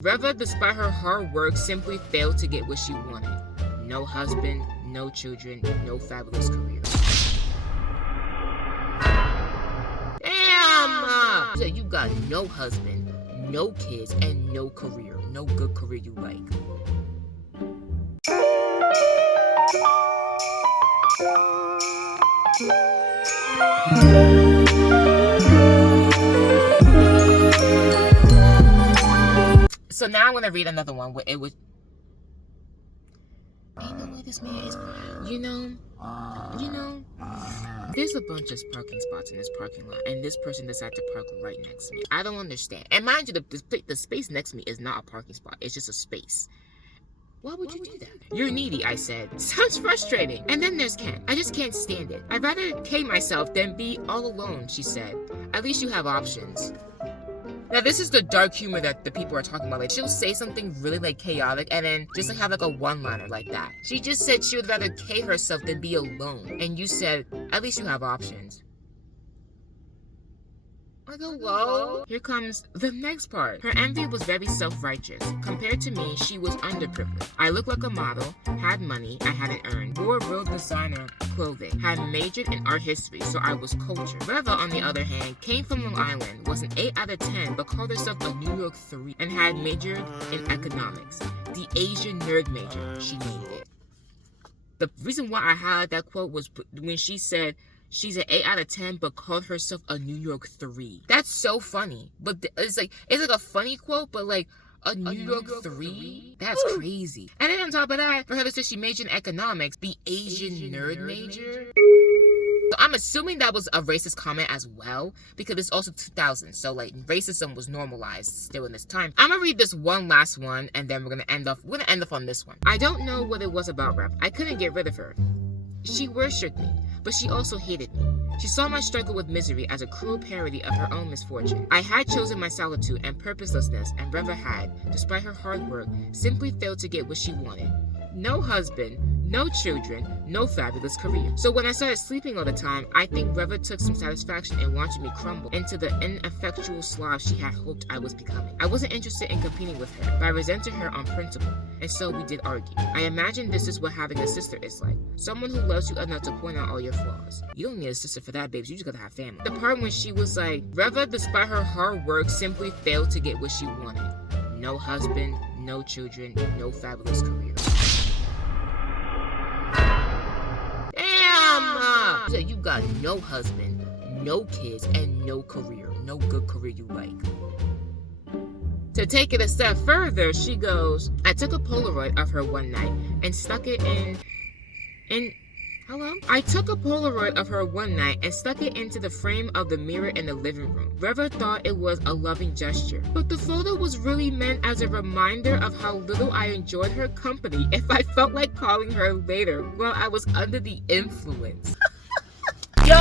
Reva, despite her hard work, simply failed to get what she wanted. No husband, no children, no fabulous career. Damn! So you got no husband, no kids, and no career. No good career you like. So now I'm gonna read another one where it was. Ain't no way this man is. You know. There's a bunch of parking spots in this parking lot, and this person decided to park right next to me. I don't understand. And mind you, the space next to me is not a parking spot. It's just a space. Why would you do that? You're needy, I said. Sounds frustrating. And then there's Ken. I just can't stand it. I'd rather K myself than be all alone, she said. At least you have options. Now this is the dark humor that the people are talking about. Like, she'll say something really like chaotic and then just like have like a one-liner like that. She just said she would rather K herself than be alone. And you said, at least you have options. I go, whoa. Here comes the next part. Her envy was very self-righteous. Compared to me, she was underprivileged. I looked like a model, had money I hadn't earned, wore real designer clothing, had majored in art history, so I was cultured. Reva, on the other hand, came from Long Island, was an 8 out of 10, but called herself a New York 3, and had majored in economics. The Asian nerd major, she named it. The reason why I highlighted that quote was when she said, she's an 8 out of 10, but called herself a New York 3. That's so funny. But it's like a funny quote, but like a New York 3? That's crazy. And then on top of that, for her to say she majored in economics, the Asian nerd major. So I'm assuming that was a racist comment as well, because it's also 2000. So like racism was normalized still in this time. I'm gonna read this one last one, and then we're gonna end off on this one. I don't know what it was about Rev. I couldn't get rid of her. She worshipped me, but she also hated me. She saw my struggle with misery as a cruel parody of her own misfortune. I had chosen my solitude and purposelessness, and Reva had, despite her hard work, simply failed to get what she wanted. No husband, no children, no fabulous career. So when I started sleeping all the time, I think Reva took some satisfaction in watching me crumble into the ineffectual slob she had hoped I was becoming. I wasn't interested in competing with her, but I resented her on principle, and so we did argue. I imagine this is what having a sister is like. Someone who loves you enough to point out all your flaws. You don't need a sister for that, babes. You just gotta have family. The part when she was like, Reva, despite her hard work, simply failed to get what she wanted. No husband, no children, no fabulous career. So you got no husband, no kids, and no career. No good career you like. To take it a step further, she goes, I took a Polaroid of her one night and stuck it I took a Polaroid of her one night and stuck it into the frame of the mirror in the living room. Reva thought it was a loving gesture, but the photo was really meant as a reminder of how little I enjoyed her company if I felt like calling her later while I was under the influence. Yo,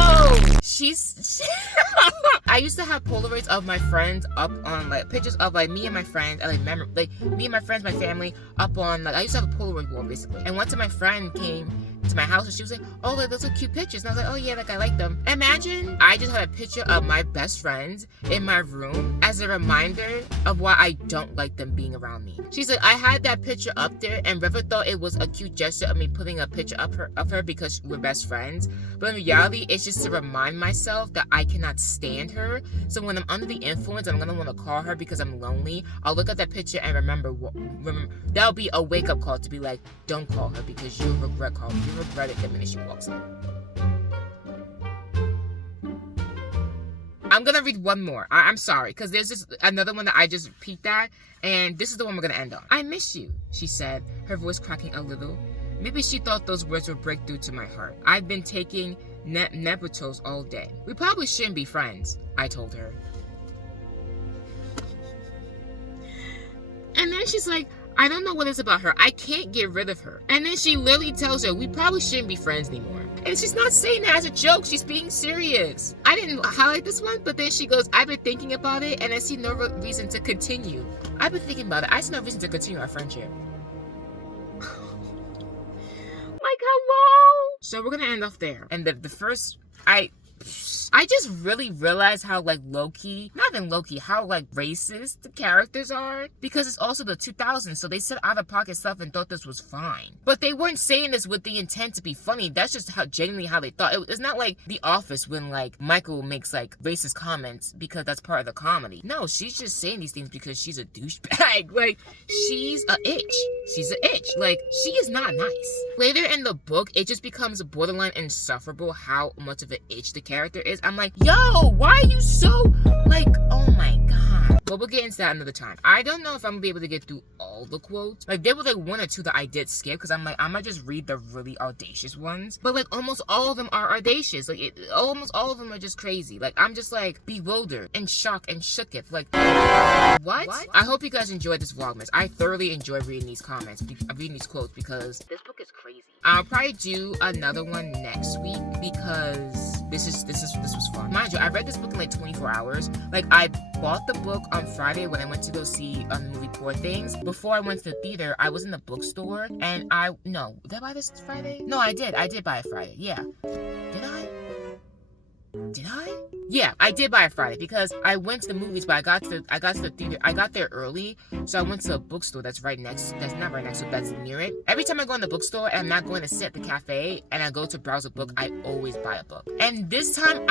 I used to have Polaroids of my friends up on like pictures of like me and my friends and me and my friends, my family up on like I used to have a Polaroid wall basically. And once my friend came to my house and she was like, oh, like, those are cute pictures. And I was like, oh yeah, like I like them. Imagine I just had a picture of my best friends in my room as a reminder of why I don't like them being around me. She's like, I had that picture up there and River thought it was a cute gesture of me putting a picture of her because we're best friends. But in reality, it's just to remind myself that I cannot stand her. So when I'm under the influence, I'm gonna want to call her because I'm lonely. I'll look at that picture and remember that'll be a wake-up call to be like, don't call her because you'll regret calling. You regret it the minute she walks in. I'm gonna read one more. I'm sorry, because there's just another one that I just peeked at, and this is the one we're gonna end on. I miss you, she said, her voice cracking a little. Maybe she thought those words would break through to my heart. I've been taking Nebutos all day. We probably shouldn't be friends, I told her. And then she's like, I don't know what it's about her. I can't get rid of her. And then she literally tells her, we probably shouldn't be friends anymore. And she's not saying that as a joke. She's being serious. I didn't highlight this one, but then she goes, I've been thinking about it and I see no reason to continue. I've been thinking about it. I see no reason to continue our friendship. Like, hello? So we're going to end off there. And the first, I I just really realized how like low-key, not even low-key, how like racist the characters are. Because it's also the 2000s, so they said out-of-pocket stuff and thought this was fine. But they weren't saying this with the intent to be funny. That's just how genuinely how they thought. It's not like The Office when like Michael makes like racist comments because that's part of the comedy. No, she's just saying these things because she's a douchebag. Like, she's a itch. She's an itch. Like, she is not nice. Later in the book, it just becomes borderline insufferable how much of an itch the character is. I'm like, yo, why are you so, like, oh my god. But we'll get into that another time. I don't know if I'm gonna be able to get through all the quotes. Like, there were like one or two that I did skip because I'm like, I might just read the really audacious ones. But like, almost all of them are audacious. Like, almost all of them are just crazy. Like, I'm just like bewildered and shocked and shooketh. Like, what? I hope you guys enjoyed this Vlogmas. I thoroughly enjoy reading these comments, reading these quotes because this book is crazy. I'll probably do another one next week because this was fun. Mind you, I read this book in like 24 hours. Like, I bought the book on Friday when I went to go see the movie Poor Things. Before I went to the theater, I was in the bookstore and did I buy this Friday? No, I did buy it Friday. Yeah. Did I? Yeah, I did buy it Friday because I went to the movies, but I got to the theater. I got there early, so I went to a bookstore that's near it. Every time I go in the bookstore and I'm not going to sit at the cafe and I go to browse a book, I always buy a book. And this time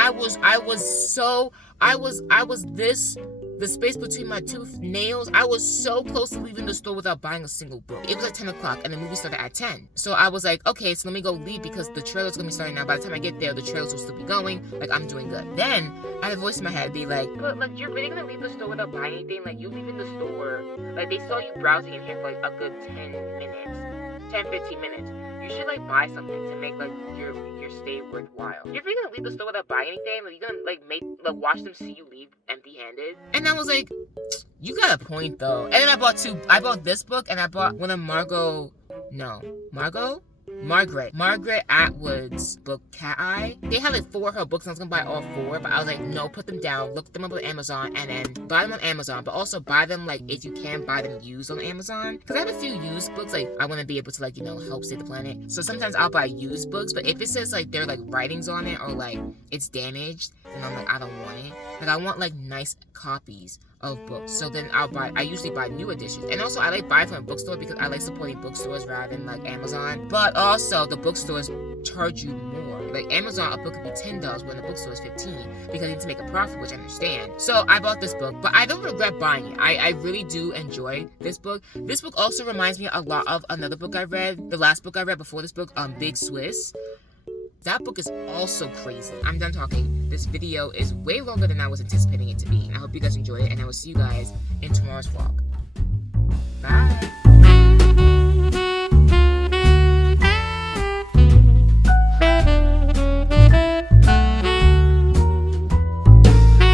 the space between my two nails, I was so close to leaving the store without buying a single book. It was like 10 o'clock and the movie started at 10. So I was like, okay, so let me go leave because the trailer's gonna be starting now. By the time I get there, the trailers will still be going. Like, I'm doing good. Then I had a voice in my head be like, but like, you're really gonna leave the store without buying anything? Like, you leaving the store, like they saw you browsing in here for like a good 15 minutes. You should like buy something to make like your stay worthwhile. You're really gonna leave the store without buying anything? Like, you're gonna watch them see you leave empty-handed? And I was like, you got a point though. And then I bought this book and I bought one of Margaret Atwood's book, Cat Eye. They had like 4 of her books and I was gonna buy all 4, but I was like, no, put them down, look them up on Amazon, and then buy them on Amazon, but also buy them, like, if you can, buy them used on Amazon. Because I have a few used books, like, I want to be able to, like, help save the planet. So sometimes I'll buy used books, but if it says, like, there are, like, writings on it or, like, it's damaged, then I'm like, I don't want it. Like, I want, like, nice copies of books. So then I usually buy new editions. And also, I like buying from a bookstore because I like supporting bookstores rather than, like, Amazon. But also, the bookstores charge you more. Like, Amazon, a book could be $10 when the bookstore is $15 because they need to make a profit, which I understand. So I bought this book, but I don't regret buying it. I really do enjoy this book. This book also reminds me a lot of another book I read, the last book I read before this book, Big Swiss. That book is also crazy. I'm done talking. This video is way longer than I was anticipating it to be. And I hope you guys enjoyed it, and I will see you guys in tomorrow's vlog.